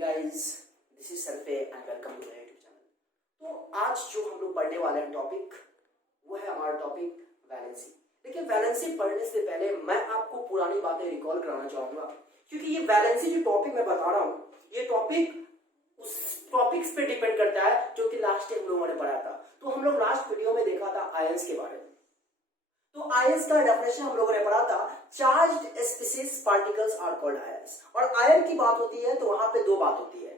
Guys, this is सरफे and welcome to YouTube channel. तो आज जो हम लोग पढ़ने वाले हैं टॉपिक, वो है हमारा टॉपिक वैलेंसी। लेकिन वैलेंसी पढ़ने से पहले मैं आपको पुरानी बातें रिकॉल कराना चाहूंगा, क्योंकि ये वैलेंसी जो टॉपिक मैं बता रहा हूँ, ये टॉपिक उस टॉपिक्स पे डिपेंड करता है जो कि लास्ट टाइम हम लोगों ने पढ़ा था। तो हम लोग लास्ट वीडियो में देखा था आयंस के बारे में। तो आयंस का डेफिनेशन हम लोगों ने पढ़ा था, charged species particles are called ions. और आयन की बात होती है तो वहां पे दो बात होती है,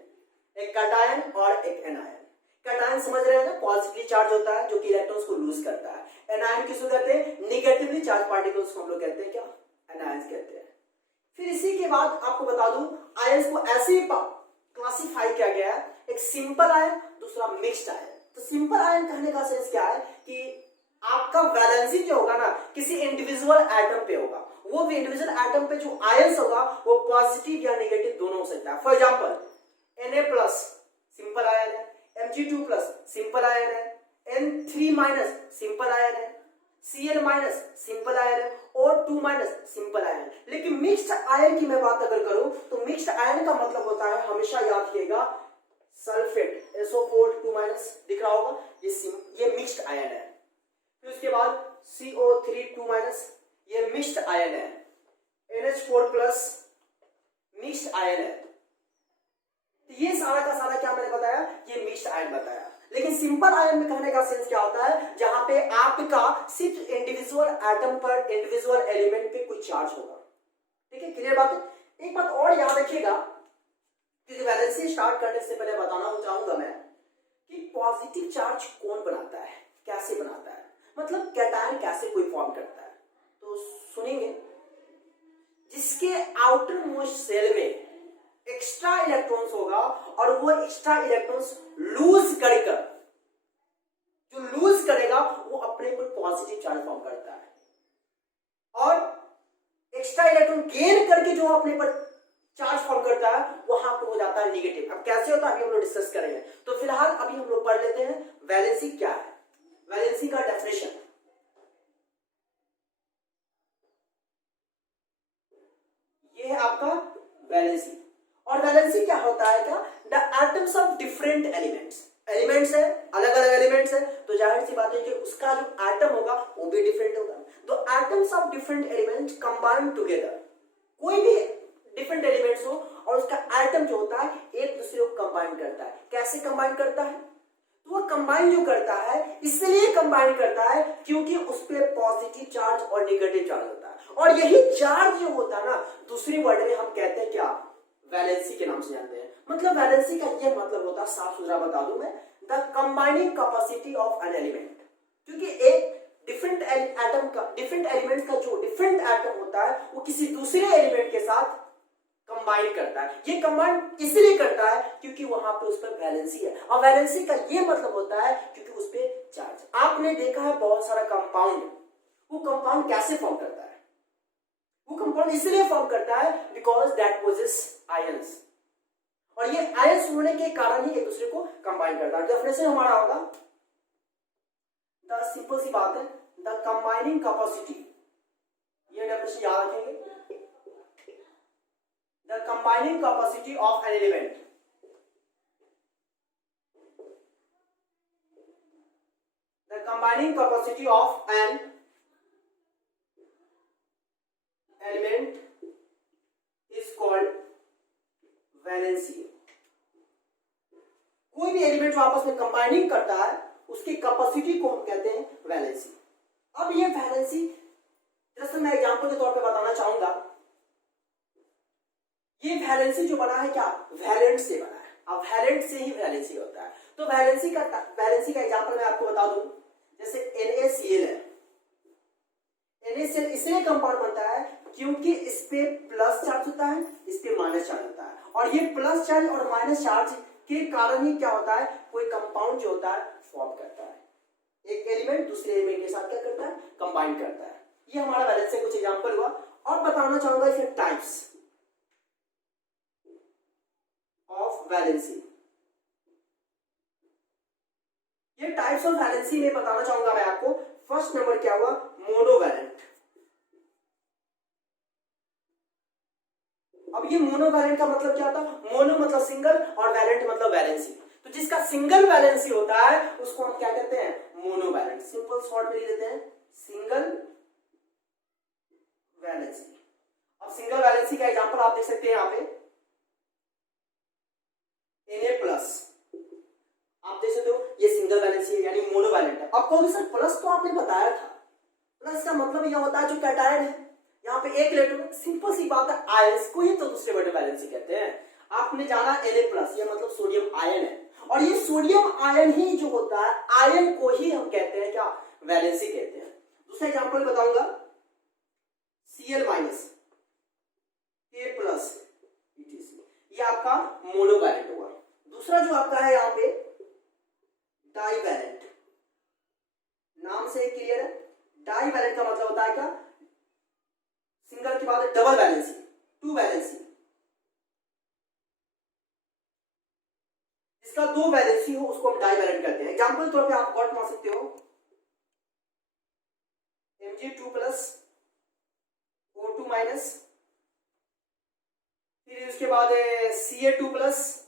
एक कैटायन और एक एनायन। कैटायन समझ रहे हैं ना, पॉजिटिवली चार्ज होता है जो कि इलेक्ट्रॉन्स को लूज करता है। एनायन किसको कहते हैं? निगेटिवली चार्ज पार्टिकल्स को हम लोग कहते हैं क्या? एनायंस कहते हैं। फिर इसी के बाद आपको बता दूं, आयंस को ऐसे क्लासिफाई किया गया है, एक सिंपल आयन, दूसरा मिक्स्ड आयन। तो सिंपल आयन कहने का सेंस क्या है कि आपका वैलेंसी जो होगा ना, किसी इंडिविजुअल एटम पे होगा। वो भी इंडिविजुअल एटम पे जो आयंस होगा वो पॉजिटिव या नेगेटिव दोनों हो सकता है। For example Na+ simple ion है, Mg2+ सिंपल आयन है, N3- सिंपल आयन है, Cl- सिंपल आयन है और 2- सिंपल आयन है। लेकिन मिक्स्ड आयन की मैं बात अगर करूं तो मिक्स्ड आयन का मतलब होता है, हमेशा याद रखिएगा, सल्फेट SO4 2- दिख रहा होगा, ये मिक्स्ड आयन है। फिर उसके बाद CO3 2- ये मिक्स्ड आयन है, NH4+ मिक्स्ड आयन है। ये सारा का सारा क्या मैंने बताया, ये मिक्स्ड आयन बताया। लेकिन सिंपल आयन में कहने का सेंस क्या होता है, जहां पे आपका सिर्फ इंडिविजुअल एटम पर, इंडिविजुअल एलिमेंट पे कोई चार्ज होगा। ठीक है, क्लियर बात है। एक बात और याद रखिएगा, क्योंकि वैलेंसी स्टार्ट करने से पहले बताना चाहूंगा मैं कि पॉजिटिव चार्ज कौन बनाता है, कैसे बनाता है, मतलब कैटायन कैसे कोई फॉर्म करता है। तो सुनेंगे, जिसके आउटर मोस्ट सेल में एक्स्ट्रा इलेक्ट्रॉन्स होगा और वो एक्स्ट्रा इलेक्ट्रॉन्स लूज करेगा, जो लूज करेगा वो अपने को पॉजिटिव चार्ज फॉर्म करता है, और एक्स्ट्रा इलेक्ट्रॉन गेन करके जो अपने पर चार्ज फॉर्म करता है वहां पे हो जाता है नेगेटिव। अब कैसे होता है अभी हम लोग डिस्कस करेंगे। तो फिलहाल अभी हम लोग पढ़ लेते हैं वैलेंसी क्या है, वैलेंसी का डेफिनेशन। ये है आपका वैलेंसी। और वैलेंसी क्या होता है क्या? The atoms of different elements है, अलग अलग एलिमेंट्स है, तो जाहिर सी बात है कि उसका जो एटम होगा वो भी डिफरेंट होगा। तो atoms of different elements combine together, कोई भी डिफरेंट एलिमेंट्स हो और उसका एटम जो होता है एक दूसरे को कंबाइन करता है। कैसे कंबाइन करता है? तो वो कंबाइन जो करता है, इसलिए कंबाइन करता है क्योंकि उस पर पॉजिटिव चार्ज और नेगेटिव चार्ज होता है। और यही चार्ज जो होता है ना, दूसरी वर्ड में हम कहते हैं क्या? वैलेंसी के नाम से जानते हैं। मतलब वैलेंसी का यह मतलब होता है, साफ सुथरा बता दूं मैं, the combining capacity of an element. क्योंकि एक डिफरेंट एटम का, डिफरेंट एलिमेंट का जो डिफरेंट एटम होता है वो किसी दूसरे एलिमेंट के साथ कंबाइन करता है। ये कंबाइन इसलिए करता है क्योंकि वहां पे उस पर वैलेंसी है। और वैलेंसी का ये मतलब होता है क्योंकि उस पर चार्ज। आपने देखा है बहुत सारा कंपाउंड, वो कंपाउंड कैसे फॉर्म करता है? वो कंपाउंड इसलिए फॉर्म करता है बिकॉज दैट पोजेस आयंस, और ये आयंस होने के कारण ही एक दूसरे को कंबाइन करता है। डेफिनेशन हमारा होगा, द सिंपल सी बात है, द कंबाइनिंग कैपेसिटी, ये डेफिनेशन याद रखेंगे, the combining capacity of an element, the combining capacity of an element is called valency. कोई भी एलिमेंट जो आपस में कंबाइनिंग करता है उसकी कैपेसिटी को हम कहते हैं वैलेंसी। अब ये वैलेंसी जैसे मैं एग्जांपल के तौर पे बताना चाहूंगा, ये वैलेंसी जो बना है क्या? वैलेंट से बना है। अब वैलेंट से ही वैलेंसी होता है। तो वैलेंसी का एग्जांपल मैं आपको बता दूं, जैसे NaCl है। NaCl इसलिए कंपाउंड बनता है क्योंकि इस पे प्लस चार्ज होता है, इस पे माइनस चार्ज होता है, और ये प्लस चार्ज और माइनस चार्ज के कारण ही क्या होता है, कोई कंपाउंड जो होता है फॉर्म करता है। एक एलिमेंट दूसरे एलिमेंट के साथ क्या करता है? कंबाइन करता है। ये हमारा वैलेंसी का कुछ एग्जांपल हुआ। और बताना चाहूंगा इसके टाइप्स ऑफ वैलेंसी। ये टाइप्स ऑफ वैलेंसी में बताना चाहूंगा मैं आपको। फर्स्ट नंबर क्या हुआ? मोनोवैलेंट। अब ये मोनोवैलेंट का मतलब क्या होता है? मोनो मतलब सिंगल और वैलेंट मतलब वैलेंसी। तो जिसका सिंगल वैलेंसी होता है उसको हम क्या कहते हैं, मोनोवैलेंट। सिंपल शॉर्ट में लिख देते हैं सिंगल वैलेंसी। अब सिंगल वैलेंसी का एग्जांपल आप देख सकते हैं यहाँ पे Na+, आप देख सकते हो ये सिंगल वैलेंसी है यानी मोनोवैलेंट है। अब कहोगे सर प्लस तो आपने बताया था, प्लस का मतलब यह होता है जो कैटायन है यहाँ पे एक इलेक्ट्रॉन, सिंपल सी बात है, आयंस को ही तो दूसरे वर्ड में वैलेंसी कहते हैं। आपने जाना Na+, ये मतलब सोडियम आयन है, और ये सोडियम आयन ही जो होता है, आयन को ही हम कहते हैं क्या, वैलेंसी कहते हैं। दूसरा एग्जांपल बताऊंगा, Cl-, K+, etc, ये आपका मोनोवैलेंट हुआ। दूसरा जो आपका है यहाँ पे डाईवैलेंट, नाम से क्लियर है। डाईवैलेंट का मतलब होता है क्या, सिंगल के बाद डबल वैलेंसी, टू वैलेंसी, जिसका दो वैलेंसी हो उसको हम डाईवैलेंट कहते हैं। एग्जांपल तौर पे आप व्हाट मान सकते हो, Mg2+, O2-, फिर उसके बाद Ca2+,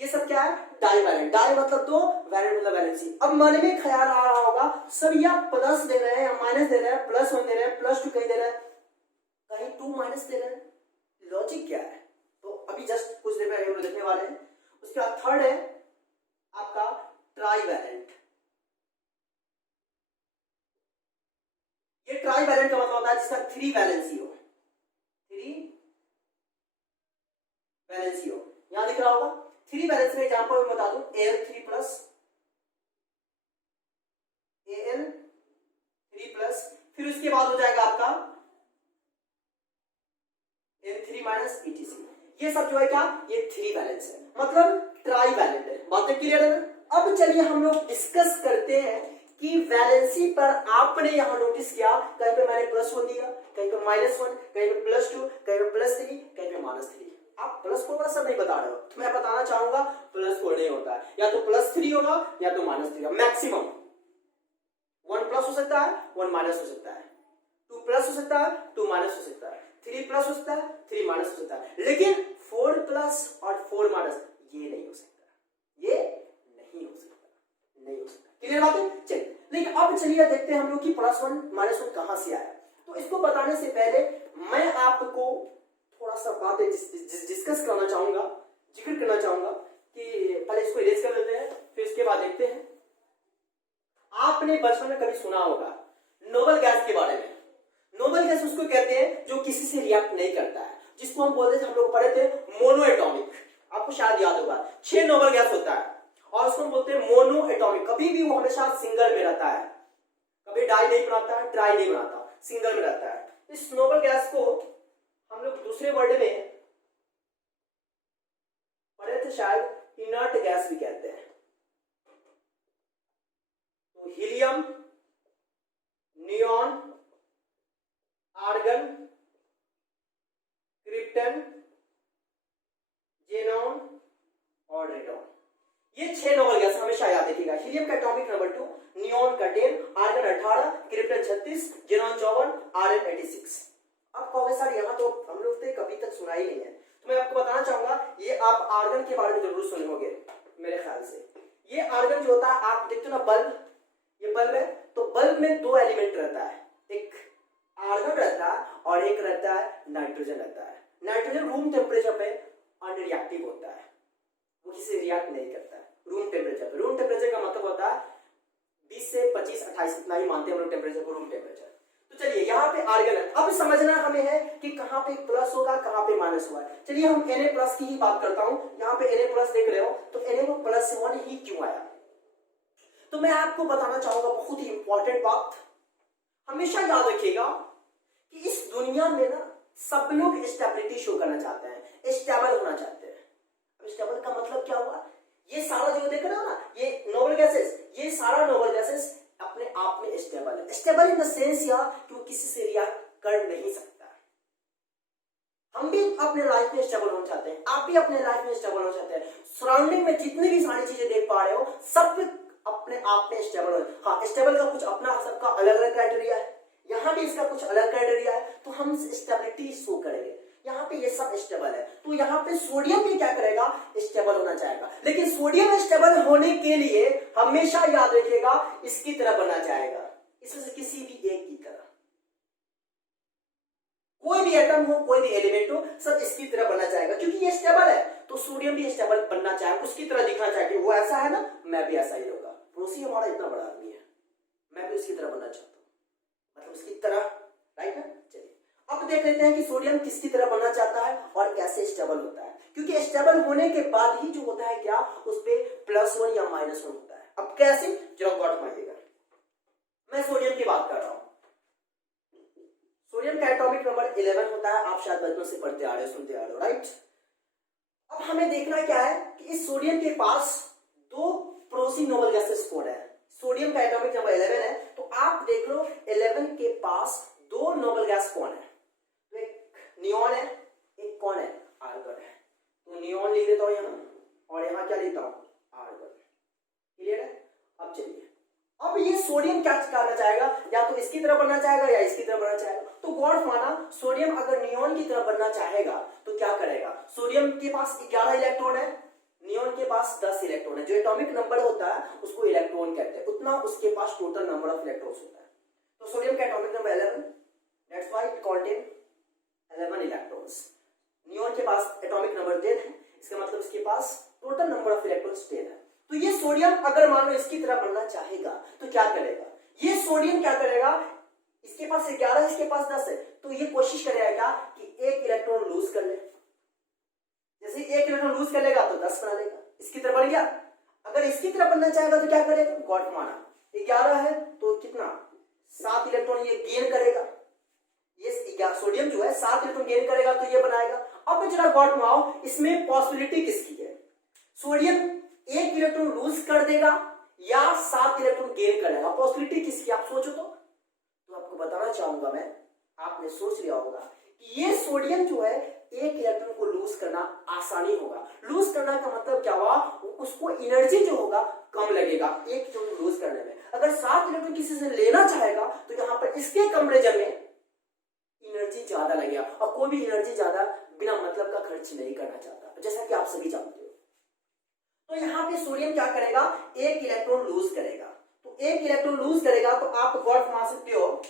ये सब क्या है, डाईवैलेंट। डाई मतलब दो, वैलेंट मतलब वैलेंसी। अब मन में ख्याल आ रहा होगा सर या प्लस दे रहे हैं या माइनस दे रहे हैं, +1 दे रहे हैं, +2 कहीं दे रहे हैं, कहीं 2- दे रहे हैं, लॉजिक क्या है? तो अभी जस्ट कुछ देर पहले हम देखने वाले हैं। उसके बाद थर्ड है आपका ट्राईवैलेंट। ये ट्राईवैलेंट का मतलब होता है जिसका 3 वैलेंसी हो, 3 वैलेंसी हो। यहां दिख रहा होगा 3 वैलेंसी में एग्जांपल मैं बता दूं, Al3+, Al3+, फिर उसके बाद हो जाएगा आपका N3-, etc। ये सब जो है क्या, ये 3 वैलेंस है, मतलब ट्राईवैलेंट है। बातें क्लियर है ना? अब चलिए हम लोग डिस्कस करते हैं कि वैलेंसी पर आपने यहां नोटिस किया, कहीं पे मैंने +1 दिया, कहीं पे -1, कहीं पे +2, कहीं पे +3, कहीं पे -3। आप +4 का सब नहीं बता रहे हो, तो मैं बताना चाहूंगा +4 नहीं होता है, या तो +3 होगा या तो -3 होगा। मैक्सिमम 1+ हो सकता है, 1- हो सकता है, 2+ हो सकता है, 2- हो सकता है, 3+ हो सकता है, 3- हो सकता है, लेकिन 4+ और 4- ये नहीं हो सकता, ये नहीं हो सकता, नहीं हो सकता। क्लियर बात है? चलिए, लेकिन अब चलिए देखते हैं हम लोग कि +1 -1 कहां से आया। तो इसको बताने से पहले मैं आपको थोड़ा सा बातें डिस्कस करना चाहूंगा, जिक्र करना चाहूंगा कि पहले इसको इरेज कर लेते हैं, फिर इसके बाद देखते हैं। आपने बचपन में कभी सुना होगा नोबल गैस के बारे में। नोबल गैस उसको कहते हैं जो किसी से रिएक्ट नहीं करता है, जिसको हम बोलते थे, हम लोग पढ़े थे मोनो एटॉमिक, आपको शायद याद होगा। 6 नोबल गैस होता है और उसको हम बोलते हैं मोनो एटॉमिक। कभी भी वो हमेशा सिंगल में रहता है, कभी डाई नहीं बनाता है, ट्राई नहीं बनाता, सिंगल में रहता है। इस नोबल गैस को हम लोग दूसरे वर्ड में पढ़े थे शायद, इनर्ट गैस भी कहते हैं। तो helium, neon, argon, krypton, xenon और रेडॉन, ये 6 नोबल गैस हमेशा याद रखिएगा। हीलियम का एटॉमिक नंबर 2, नियॉन का 10, आर्गन 18, क्रिप्टन 36, जेनॉन 54, आरएन 86। अब कहोगे सर यहाँ तो हम लोग तो कभी तक सुना ही नहीं है, तो मैं आपको बताना चाहूंगा, ये आप आर्गन के बारे में जरूर सुने होंगे मेरे ख्याल से। ये आर्गन जो होता है, आप देखते हो ना बल्ब, ये बल्ब है, तो बल्ब में 2 एलिमेंट रहता है, एक आर्गन रहता है और एक रहता है नाइट्रोजन रहता है। नाइट्रोजन रूम टेम्परेचर पे अनरिएक्टिव होता है, वो किसी से रिएक्ट नहीं करता है रूम टेम्परेचर पे। रूम टेम्परेचर का मतलब होता है 20 से 25, 28 इतना ही मानते हैं हम लोग टेम्परेचर को, रूम टेम्परेचर। तो चलिए यहाँ पे आर्गन है, अब समझना हमें है कि कहाँ पे प्लस होगा, कहाँ पे माइनस हुआ है। चलिए हम Na+ की ही बात करता हूँ। यहाँ पे Na+ देख रहे हो, तो Na को +1 ही क्यों आया? तो मैं आपको बताना चाहूंगा बहुत ही इंपॉर्टेंट बात, हमेशा याद रखिएगा कि इस दुनिया में ना सब लोग स्टेबिलिटी शो करना चाहते हैं, स्टेबल होना चाहते हैं। अब स्टेबल का मतलब क्या हुआ? ये सारा जो देख रहे हो ना, ये नोबल गैसेस, ये सारा नोबल गैसेस अपने आप में स्टेबल है। स्टेबल इन द सेंस या कि वो किसी से रिएक्ट कर नहीं सकता। हम भी अपने लाइफ में स्टेबल होना चाहते हैं, आप भी अपने लाइफ में स्टेबल होना चाहते हैं। सराउंडिंग में जितनी भी सारी चीजें देख पा रहे हो, सब अपने आप में स्टेबल हो। हाँ, स्टेबल का कुछ अपना सबका अलग अलग क्राइटेरिया है, यहाँ भी इसका कुछ अलग क्राइटेरिया है, तो हम स्टेबिलिटी शो करेंगे। यहाँ पे ये सब स्टेबल है, तो यहाँ पे सोडियम भी क्या करेगा, स्टेबल होना चाहेगा। लेकिन सोडियम स्टेबल होने के लिए हमेशा याद रखिएगा इसकी तरह बनना चाहेगा, इसमें से किसी भी एक की तरह। कोई भी एटम हो, कोई भी एलिमेंट हो, सब इसकी तरह बनना चाहेगा, क्योंकि ये स्टेबल है तो सोडियम भी स्टेबल बनना चाहे, उसकी तरह दिखना चाहे कि वो ऐसा है ना, मैं भी ऐसा ही रहूंगा। पड़ोसी हमारा इतना बड़ा आदमी है, मैं भी उसकी तरह बनना चाहता हूं, मतलब उसकी तरह, राइट है। चलिए अब देख लेते हैं कि सोडियम किसकी तरह बनना चाहता है और कैसे स्टेबल होता है, क्योंकि स्टेबल होने के बाद ही जो होता है क्या, उस पे +1 या -1 होता है। अब कैसे, जरा गौर मानिएगा, मैं सोडियम की बात कर रहा हूं। सोडियम का एटॉमिक नंबर 11 होता है, आप शायद बचपन से पढ़ते आ रहे हो, सुनते आ रहे हो, राइट। अब हमें देखना क्या है कि इस सोडियम के पास 2 पड़ोसी नोबल गैसेस कौन है। सोडियम का एटॉमिक नंबर 11 है, तो आप देख लो 11 के पास 2 नोबल गैस कौन है, तो एक नियॉन है, एक कौन है, आर्गन है। तो नियॉन लिख देता हूं यहां, और यहां क्या लिखता हूं, आर्गन। क्लियर है। अब चलिए, अब ये सोडियम क्या करना चाहेगा, या तो इसकी तरह बनना चाहेगा या इसकी तरह बनना चाहेगा। तो गौर माना, सोडियम अगर नियॉन की तरह बनना चाहेगा तो क्या करेगा, सोडियम के पास 11 इलेक्ट्रॉन है, नियॉन के पास 10 इलेक्ट्रॉन है। जो एटॉमिक नंबर होता है उसको इलेक्ट्रॉन कहते हैं, उतना उसके पास टोटल नंबर ऑफ इलेक्ट्रॉन्स होता है। तो सोडियम का atomic number 11, that's why it contain 11 electrons. Neon के पास एटॉमिक नंबर 10 है, इसका मतलब इसके पास टोटल नंबर ऑफ इलेक्ट्रॉन्स 10 है। तो ये सोडियम अगर मान लो इसकी तरह बनना चाहेगा तो क्या करेगा, ये सोडियम क्या करेगा, इसके पास 11 है, इसके पास 10 है, तो ये कोशिश करेगा कि एक इलेक्ट्रॉन लूज कर ले। जैसे एक इलेक्ट्रॉन लूज कर लेगा तो 10 बना लेगा, इसकी तरह बन गया। अगर इसकी तरह बनना चाहेगा तो क्या करेगा, गॉड माना 11 है तो कितना, 7 इलेक्ट्रॉन ये गेन करेगा, ये सोडियम जो है 7 इलेक्ट्रॉन गेन करेगा तो ये बनाएगा। अब जरा गॉड माओ, इसमें पॉसिबिलिटी किसकी है, सोडियम एक इलेक्ट्रॉन लूज कर देगा या 7 इलेक्ट्रॉन गेन करेगा, पॉसिबिलिटी किसकी, आप सोचो तो आपको बताना चाहूंगा मैं, आपने सोच लिया होगा कि ये सोडियम जो है एक इलेक्ट्रॉन को लूज करना आसानी होगा। लूज करना का मतलब क्या हुआ, उसको एनर्जी जो होगा कम लगेगा एक इलेक्ट्रॉन लूज करने में। अगर 7 इलेक्ट्रॉन किसी से लेना चाहेगा तो यहां पर इसके कंपैरिजन में एनर्जी ज्यादा लगेगा, और कोई भी एनर्जी ज्यादा बिना मतलब का खर्च नहीं करना चाहता, जैसा कि आप सभी जानते हो। तो यहां पे सोडियम क्या करेगा, एक इलेक्ट्रॉन लूज करेगा। तो एक इलेक्ट्रॉन लूज करेगा तो आप गौर मान सकते हो,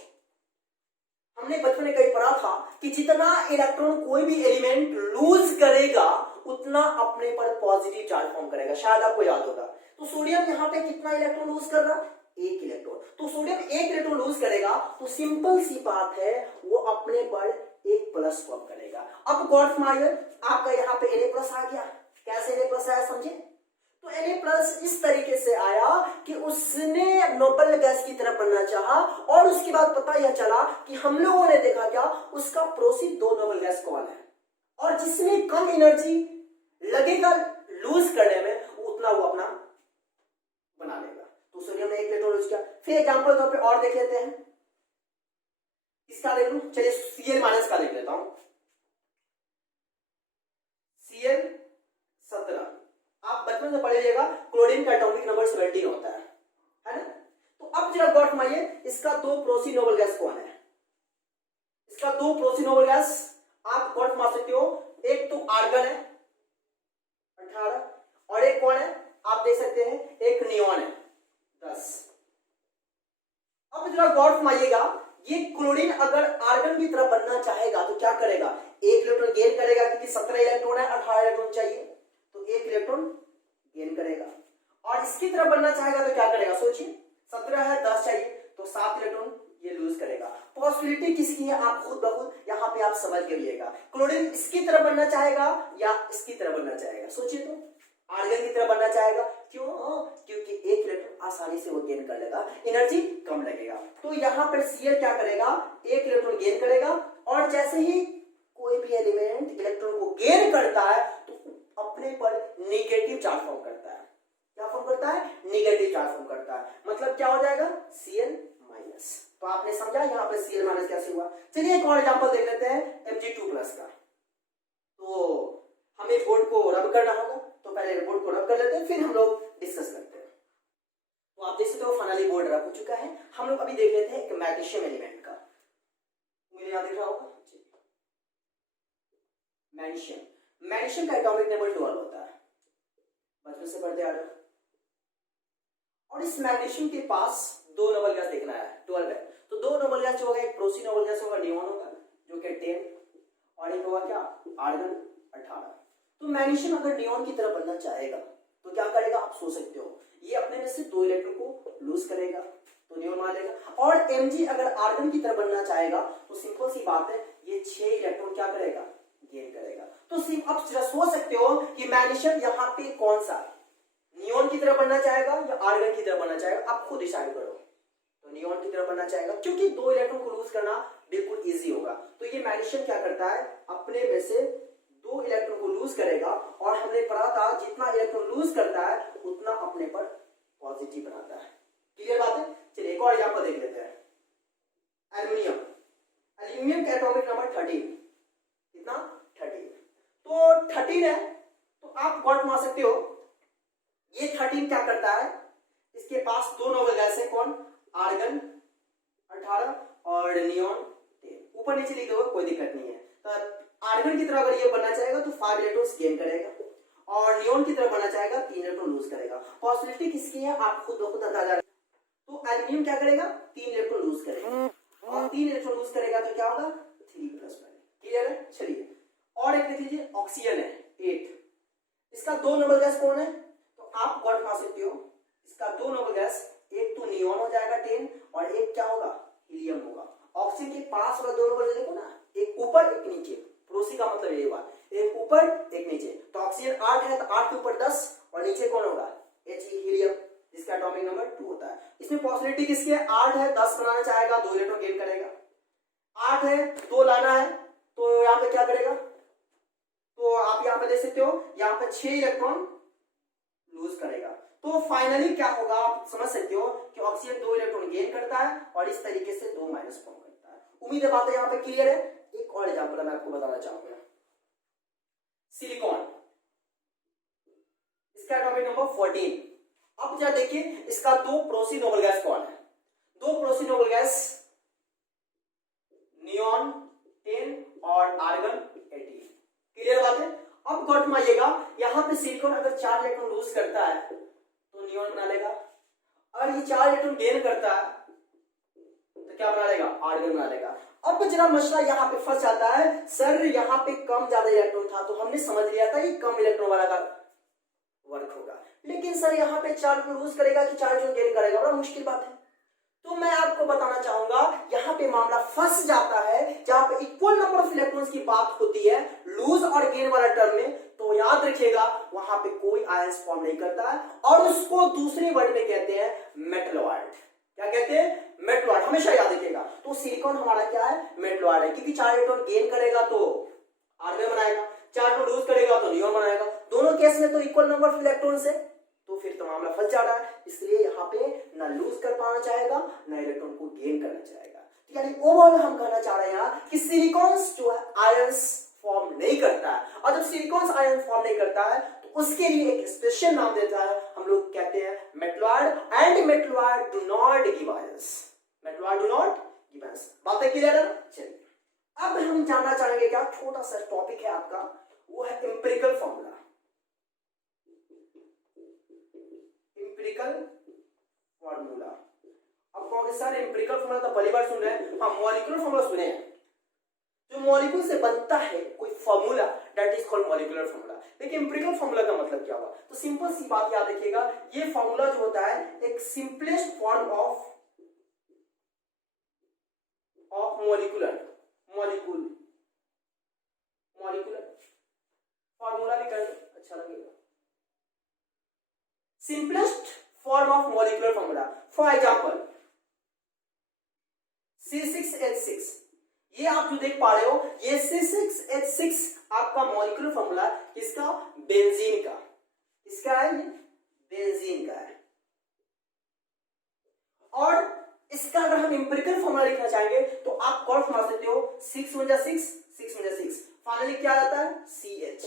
हमने बचपन में कहीं पढ़ा था कि जितना इलेक्ट्रॉन कोई भी एलिमेंट लूज करेगा उतना अपने पर पॉजिटिव चार्ज फॉर्म करेगा, शायद आपको याद होगा। तो सोडियम यहाँ पे कितना इलेक्ट्रॉन लूज कर रहा है, एक इलेक्ट्रॉन। तो सोडियम एक इलेक्ट्रॉन लूज करेगा तो सिंपल सी बात है वो अपने पर एक प्लस फॉर्म करेगा। अब गौर मारिए, आपका यहाँ पे Na+ आ गया, कैसे Na+ आया समझे। तो Na+ इस तरीके से आया कि उसने नोबल गैस की तरफ बनना चाहा, और उसके बाद पता यह चला कि हम लोगों ने देखा क्या, उसका पड़ोसी 2 नोबल गैस कौन है, और जिसमें कम एनर्जी लगेगा लूज करने में उतना वो अपना बना लेगा। तो सोडियम ने एक इलेक्ट्रॉन लूज किया। फिर एग्जांपल तौर पे और देख लेते हैं, इसका देख लूं, चलिए Cl- का देख लेता हूं, Cl17। आप बचपन से पढ़िएगा, क्लोरीन का एटॉमिक नंबर 17 होता है ना। तो अब जरा गौर मानिए, इसका 2 पड़ोसी नोबल गैस कौन है, इसका 2 पड़ोसी नोबल गैस आप गौर मान सकते हो, एक तो आर्गन है 18, और एक कौन है आप देख सकते हैं, एक नियॉन है 10। अब जरा गौर मानिएगा, ये क्लोरीन अगर आर्गन की तरह बनना चाहेगा तो क्या करेगा, एक इलेक्ट्रॉन गेन करेगा, क्योंकि 17 इलेक्ट्रॉन है, 18 इलेक्ट्रॉन चाहिए, तो एक इलेक्ट्रॉन गेन करेगा। और इसकी तरह बनना चाहेगा तो क्या करेगा, सोचिए 17 है, 10 चाहिए, तो 7 इलेक्ट्रॉन ये लूज करेगा। पॉसिबिलिटी किसकी है, आप खुद ब खुद यहाँ पे आप समझ के लिएगा, क्लोरीन इसकी तरह बनना चाहेगा या इसकी तरह बनना चाहेगा, सोचिए तो आर्गन की तरह बनना चाहेगा, क्यों, क्योंकि एक इलेक्ट्रॉन आसानी से वो गेन कर लेगा, एनर्जी कम लगेगा। तो यहाँ पर Cl क्या करेगा, एक इलेक्ट्रॉन गेन करेगा, और जैसे ही कोई भी एलिमेंट इलेक्ट्रॉन को गेन करता है तो अपने पर नेगेटिव चार्ज फॉर्म करता है। क्या फॉर्म करता है, नेगेटिव चार्ज फॉर्म करता है, मतलब क्या हो जाएगा, Cl-। तो आपने समझा यहाँ पे Cl- कैसे हुआ। चलिए एक और एग्जांपल देख लेते हैं Mg2+ का। तो हमें बोर्ड को रब करना होगा, तो पहले बोर्ड को रब कर लेते हैं, फिर हम लोग डिस्कस करते हैं। तो आप देख सकते हो फाइनली बोर्ड रब हो चुका है। हम लोग अभी देख लेते हैं एक मैग्नीशियम एलिमेंट का, मुझे याद दिख रहा होगा, मैग्नीशियम का एटॉमिक नंबर 12 होता है, बचपन से पढ़ते आ रहे हो। और इस मैग्नीशियम के पास दो नोबल गैस देखना है, 12 है, तो दो नोबल गैस जो होगा, एक प्रोसी नोबल गैस होगा, नियॉन होगा जो कि 10, और एक होगा क्या, आर्गन 18। तो मैग्नीशियम अगर नियॉन की तरह बनना चाहेगा तो क्या करेगा, आप सोच सकते हो, ये अपने में से 2 इलेक्ट्रॉन को लूज करेगा तो नियॉन मान लेगा, और Mg अगर आर्गन की तरह बनना चाहेगा तो सिंपल सी बात है, ये 6 इलेक्ट्रॉन क्या करेगा, गेन करेगा। तो सिर्फ आप जरा सोच सकते हो कि मैग्नीशियम यहाँ पे कौन सा नियॉन की तरह बनना चाहेगा या आर्गन की तरह बनना चाहेगा, आप खुद डिसाइड करो। तो नियॉन की तरह बनना चाहेगा क्योंकि 2 इलेक्ट्रॉन को लूज करना बिल्कुल इजी होगा। तो ये मैग्नीशियम क्या करता है, अपने में से 2 इलेक्ट्रॉन को लूज करेगा, और हमने पढ़ा था जितना इलेक्ट्रॉन लूज करता है उतना अपने पर पॉजिटिव बनाता है। क्लियर बात है। चलिए एक और एग्जांपल देख लेते हैं। एल्यूमिनियम का एटॉमिक नंबर 13, कितना, 13। तो 13 है, तो आप गौर मार सकते हो ये 13 क्या करता है, इसके पास 2 नोबल गैस है, कौन, आर्गन 18 और नियॉन 10। ऊपर नीचे लिखे हुए कोई दिक्कत नहीं है। तो आर्गन की तरह अगर ये बनना चाहेगा तो 5 इलेक्ट्रॉन्स गेन करेगा, और नियॉन की तरह बनना चाहेगा 3 इलेक्ट्रॉन लूज करेगा। पॉसिबिलिटी किसकी है, आप खुद अंदाजा। तो एल्यूमिनियम क्या करेगा, 3 इलेक्ट्रॉन लूज करेगा, और 3 इलेक्ट्रॉन लूज करेगा तो क्या होगा, 3+। क्लियर है। चलिए और एक देख लीजिए, ऑक्सीजन है 8, इसका 2 नोबल गैस कौन है, तो आप गौर मार सकते हो, इसका 2 नोबल गैस, एक तो नियॉन हो जाएगा 10, और एक क्या होगा, हीलियम होगा। ऑक्सीजन के पास वाला 2 नोबल गैस देखो ना, एक ऊपर एक नीचे, प्रोसी का मतलब ये हुआ, एक ऊपर एक नीचे। तो ऑक्सीजन 8 है, तो 8 के ऊपर 10, और नीचे कौन होगा, He, हीलियम, जिसका एटॉमिक नंबर 2 होता है। इसमें पॉसिबिलिटी किसकी है, 8 है, 10 बनाना चाहेगा 2 इलेक्ट्रॉन गेन करेगा, 8 है 2 लाना है, तो यहाँ पे क्या करेगा, तो आप यहाँ पे देख सकते हो, यहाँ पे 6 इलेक्ट्रॉन लूज करेगा। तो फाइनली क्या होगा, आप समझ सकते हो कि ऑक्सीजन 2 इलेक्ट्रॉन गेन करता है, और इस तरीके से 2 माइनस फॉर्म करता है। उम्मीद है बात यहाँ पे क्लियर है। एक और एग्जाम्पल मैं आपको बताना चाहूंगा, सिलिकॉन, इसका एटॉमिक नंबर 14। अब जरा देखिए, इसका 2 प्रोसी नोबल गैस कौन है, 2 प्रोसी नोबल गैस, नियॉन 10 और आर्गन 18। क्लियर बात है। अब गौर मारिएगा, यहां पे सिलिकॉन अगर 4 इलेक्ट्रॉन लूज करता है तो नियॉन बना लेगा, अगर ये 4 इलेक्ट्रॉन गेन करता है तो क्या बना लेगा, आर्गन बना लेगा। अब जरा मसला यहाँ पे फंस जाता है, सर यहाँ पे कम ज्यादा इलेक्ट्रॉन था, तो हमने समझ लिया था ये कम इलेक्ट्रॉन वाला का वर्क होगा, लेकिन सर यहाँ पे 4 इलेक्ट्रॉन लूज करेगा कि 4 इलेक्ट्रॉन गेन करेगा, बड़ा मुश्किल बात है। तो मैं आपको बताना चाहूंगा, यहाँ पे मामला फंस जाता है जहां पे इक्वल नंबर ऑफ इलेक्ट्रॉन्स की बात होती है लूज और गेन वाला टर्म में, तो याद रखिएगा वहां पे कोई आयंस फॉर्म नहीं करता है, और उसको दूसरे वर्ड में कहते हैं मेटलॉइड। क्या कहते हैं, मेटलॉइड, हमेशा याद रखिएगा। तो सिलिकॉन हमारा क्या है, मेटलॉइड है, क्योंकि 4 इलेक्ट्रॉन गेन करेगा तो आर्गन बनाएगा, 4 इलेक्ट्रॉन लूज करेगा तो नियॉन बनाएगा, दोनों केस में तो इक्वल नंबर ऑफ इलेक्ट्रॉन्स है, तो फिर तो मामला फंस जा रहा है। इसलिए यहाँ पे ना लूज कर पाना चाहेगा ना इलेक्ट्रॉन को गेन करना चाहेगा। तो यानी ओवरऑल हम कहना चाह रहे हैं यहाँ कि सिलिकॉन्स जो है आयंस फॉर्म नहीं करता है, और जब सिलिकॉन्स आयन फॉर्म नहीं करता है तो उसके लिए एक स्पेशल नाम देता है, हम लोग कहते हैं metalloid, and metalloid do not give ions, metalloid do not give ions. बातें क्लियर है। चलिए अब हम जानना चाहेंगे, क्या छोटा सा टॉपिक है आपका, वो है एम्पिरिकल फॉर्मूला। एम्पिरिकल फॉर्मूला, अब कहोगे सर एम्पिरिकल फॉर्मूला तो पहली बार सुन रहे हैं। हाँ, मॉलिक्यूलर फॉर्मूला सुने हैं, जो मॉलिक्यूल से बनता है कोई formula, that is called molecular formula. लेकिन एम्पिरिकल फॉर्मूला का मतलब क्या हुआ, तो सिंपल सी बात याद रखिएगा, ये फॉर्मूला जो होता है एक simplest form of molecular formula भी कर अच्छा लगेगा, simplest form of molecular formula. For example C6H6, ये आप जो देख पा रहे हो, ये C6H6 आपका मॉलिक्यूलर फॉर्मूला किसका, बेंजीन का। इसका है, ये बेंजीन का है। और इसका अगर हम एम्पिरिकल फॉर्मूला लिखना चाहेंगे तो आप कौन मार सकते हो, 6 × 6 फाइनली क्या आता है, CH।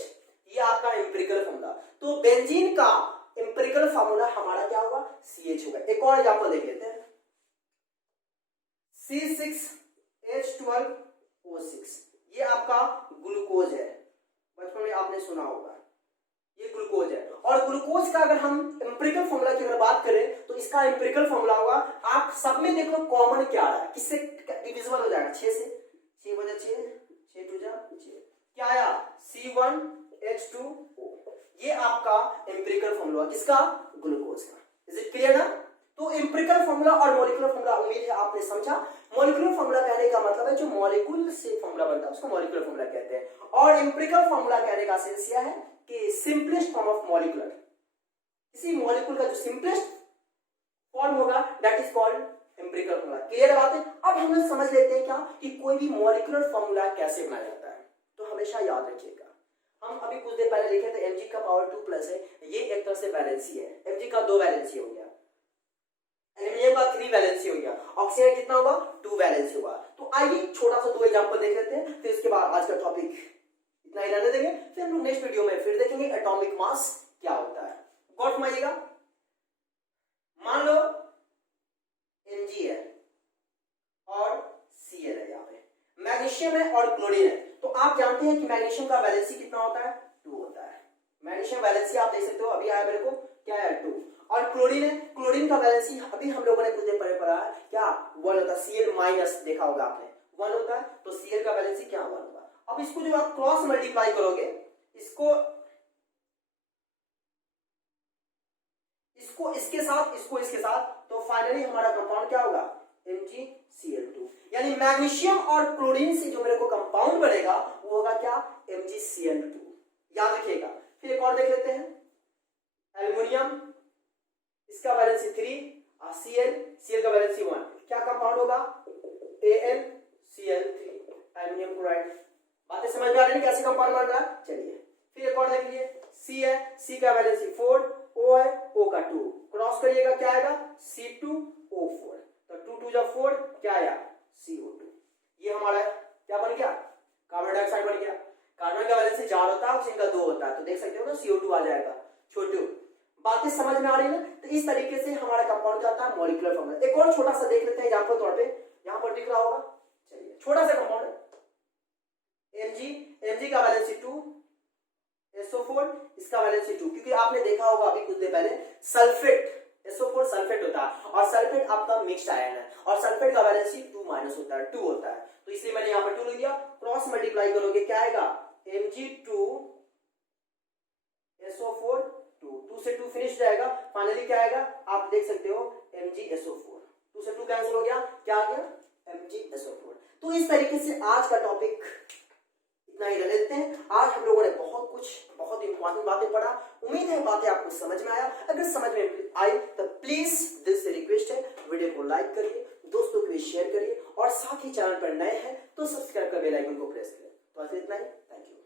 ये आपका एम्पिरिकल फॉर्मूला। तो बेंजीन का एम्पिरिकल फॉर्मूला हमारा क्या होगा, CH होगा। एक और एग्जांपल देख लेते हैं, C6H12O6, ये आपका ग्लूकोज है। बचपन में आपने सुना होगा, ये ग्लूकोज है। और ग्लूकोज का अगर हम एम्पिरिकल फॉर्मूला की अगर बात करें तो इसका एम्पिरिकल फॉर्मूला होगा, आप सब में देख लो कॉमन क्या आ रहा है, किससे डिविजिबल हो जाएगा, 6 से, 6 बजा 6, 6 2 जा 6, क्या आया C1H2O। ये आपका एम्पिरिकल फॉर्मूला किसका, ग्लूकोज का। इज इट क्लियर ना? तो एम्पिरिकल फॉर्मूला और मॉलिक्यूलर फॉर्मूला, उम्मीद है आपने समझा। मॉलिक्यूलर फॉर्मूला कहने का मतलब है जो मॉलिक्यूल से फॉर्मूला बनता है उसको मॉलिक्यूलर फॉर्मूला कहते हैं, और एम्पिरिकल फॉर्मूला कहने का सेंस यह है कि सिंपलेस्ट फॉर्म ऑफ मॉलिक्यूलर, किसी मॉलिक्यूल का जो सिंपलेस्ट फॉर्म होगा that is called empirical formula. Clear बात है? अब हम लोग समझ लेते हैं क्या कि कोई भी मॉलिक्यूलर फॉर्मूला कैसे बनाया जाता है। तो हमेशा याद रखिएगा, हम अभी कुछ देर पहले लिखे थे Mg का पावर 2 प्लस है, ये एक तरह से वैलेंसी है। Mg का 2 वैलेंसी हो गया, एल्युमिनियम का 3 वैलेंसी हो गया, ऑक्सीजन कितना होगा 2 वैलेंसी होगा। तो आइए छोटा सा 2 एग्जांपल देख लेते हैं, फिर इसके बाद आज का टॉपिक इतना ही रहने देंगे, फिर हम लोग नेक्स्ट वीडियो में फिर देखेंगे एटॉमिक मास क्या होता है। गौर फरमाइएगा, मान लो Mg है और Cl है, यहाँ पे मैग्नीशियम है और क्लोरीन है। तो आप जानते हैं कि मैग्नीशियम का वैलेंसी कितना होता है, 2 होता है। मैग्नीशियम वैलेंसी आप देख सकते हो, अभी आया मेरे को, क्या है 2। और क्लोरीन है, क्लोरीन का वैलेंसी अभी हम लोगों ने कुछ देर पहले पढ़ा है, क्या 1 होता है। Cl माइनस देखा होगा आपने, 1 होता है, तो Cl का वैलेंसी क्या 1 होगा। अब इसको जो आप क्रॉस मल्टीप्लाई करोगे, इसको इसके साथ, इसको इसके साथ, तो फाइनली हमारा कंपाउंड क्या होगा MgCl2। यानी मैग्नीशियम और क्लोरीन से जो मेरे को कंपाउंड बनेगा वो होगा क्या MgCl2। याद रखिएगा। फिर एक और देख लेते हैं, एल्युमिनियम, इसका वैलेंसी 3, Cl का वैलेंसी 1, क्या कंपाउंड होगा AnCl3, एल्युमिनियम क्लोराइड। बातें समझ में आ रही है कैसे कंपाउंड बन रहा है? चलिए फिर एक और देख लीजिए, C है, C का वैलेंसी 4, O है, O का 2, क्रॉस करिएगा क्या आएगा C2O4, तो 2 2 जा 4, क्या आया CO2। ये हमारा क्या बन गया, कार्बन डाइऑक्साइड बन गया। कार्बन का वैलेंसी 4 होता है, ऑक्सीजन का 2 होता है, तो देख सकते हो ना CO2 आ जाएगा। छोटू बातें समझ में आ रही है? तो इस तरीके से हमारा कंपाउंड क्या होता है, मॉलिक्यूलर फॉर्मूला। एक और छोटा सा देख लेते हैं एग्जांपल तौर पे, यहां पर दिख रहा होगा, चलिए छोटा सा कंपाउंड है Mg का वैलेंसी 2, SO4, इसका वैलेंसी 2, क्योंकि आपने देखा होगा अभी कुछ देर पहले सल्फेट, SO4 सल्फेट होता है और सल्फेट आपका मिक्स्ड आयन है, और सल्फेट का वैलेंसी 2 माइनस होता है, 2 होता है, तो इसलिए मैंने यहाँ पर 2 लिख दिया। क्रॉस मल्टीप्लाई करोगे क्या आएगा Mg2 SO4 2 से 2 फिनिश जाएगा, फाइनली क्या आएगा आप देख सकते हो MgSO4, 2 से 2 कैंसिल हो गया, क्या आ गया MgSO4। तो इस तरीके से आज का टॉपिक इतना ही रह लेते हैं। आज हम लोगों ने बहुत इंपॉर्टेंट बातें पढ़ा, उम्मीद है बातें आपको समझ में आया। अगर समझ में आई तो प्लीज दिल से रिक्वेस्ट है वीडियो को लाइक करिए, दोस्तों के लिए शेयर करिए, और साथ ही चैनल पर नए हैं तो सब्सक्राइब कर बेल आइकन को प्रेस करें। तो आज इतना ही, थैंक यू।